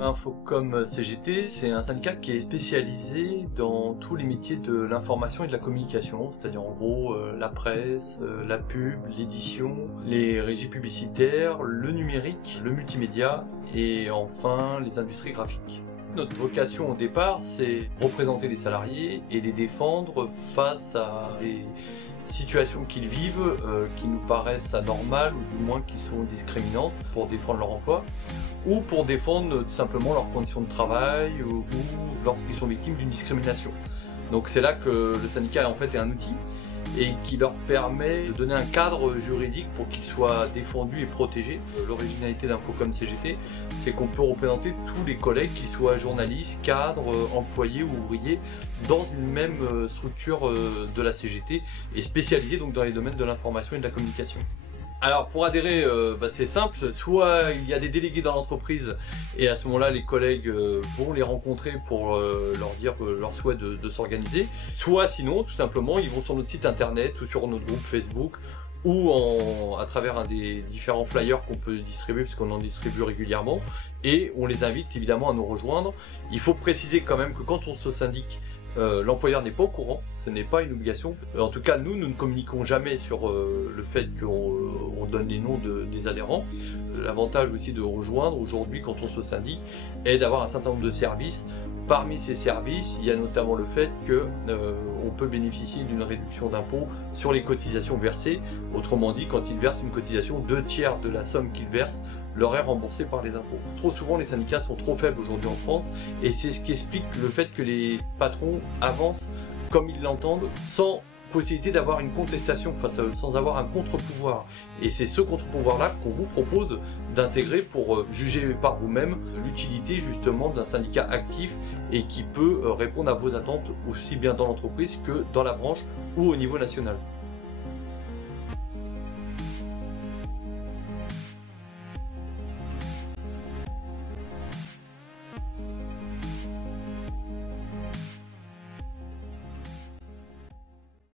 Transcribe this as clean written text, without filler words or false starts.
Infocom CGT, c'est un syndicat qui est spécialisé dans tous les métiers de l'information et de la communication, c'est-à-dire en gros la presse, la pub, l'édition, les régies publicitaires, le numérique, le multimédia et enfin les industries graphiques. Notre vocation au départ, c'est représenter les salariés et les défendre face à des situations qu'ils vivent, qui nous paraissent anormales ou du moins qui sont discriminantes pour défendre leur emploi ou pour défendre tout simplement leurs conditions de travail ou lorsqu'ils sont victimes d'une discrimination. Donc c'est là que le syndicat en fait est un outil et qui leur permet de donner un cadre juridique pour qu'ils soient défendus et protégés. L'originalité d'Infocom CGT, c'est qu'on peut représenter tous les collègues, qu'ils soient journalistes, cadres, employés ou ouvriers, dans une même structure de la CGT et spécialisée donc dans les domaines de l'information et de la communication. Alors pour adhérer, c'est simple, soit il y a des délégués dans l'entreprise et à ce moment-là les collègues vont les rencontrer pour leur dire leur souhait de s'organiser, soit sinon tout simplement ils vont sur notre site internet ou sur notre groupe Facebook ou à travers un des différents flyers qu'on peut distribuer puisqu'on en distribue régulièrement et on les invite évidemment à nous rejoindre. Il faut préciser quand même que quand on se syndique, l'employeur n'est pas au courant, ce n'est pas une obligation. En tout cas, nous ne communiquons jamais sur le fait qu'on donne les noms des adhérents. L'avantage aussi de rejoindre aujourd'hui quand on se syndique est d'avoir un certain nombre de services. Parmi ces services, il y a notamment le fait qu'on peut bénéficier d'une réduction d'impôt sur les cotisations versées. Autrement dit, quand ils versent une cotisation, 2/3 de la somme qu'ils versent leur est remboursé par les impôts. Trop souvent, les syndicats sont trop faibles aujourd'hui en France et c'est ce qui explique le fait que les patrons avancent comme ils l'entendent sans possibilité d'avoir une contestation face à eux, sans avoir un contre-pouvoir. Et c'est ce contre-pouvoir-là qu'on vous propose d'intégrer pour juger par vous-même l'utilité justement d'un syndicat actif et qui peut répondre à vos attentes aussi bien dans l'entreprise que dans la branche ou au niveau national.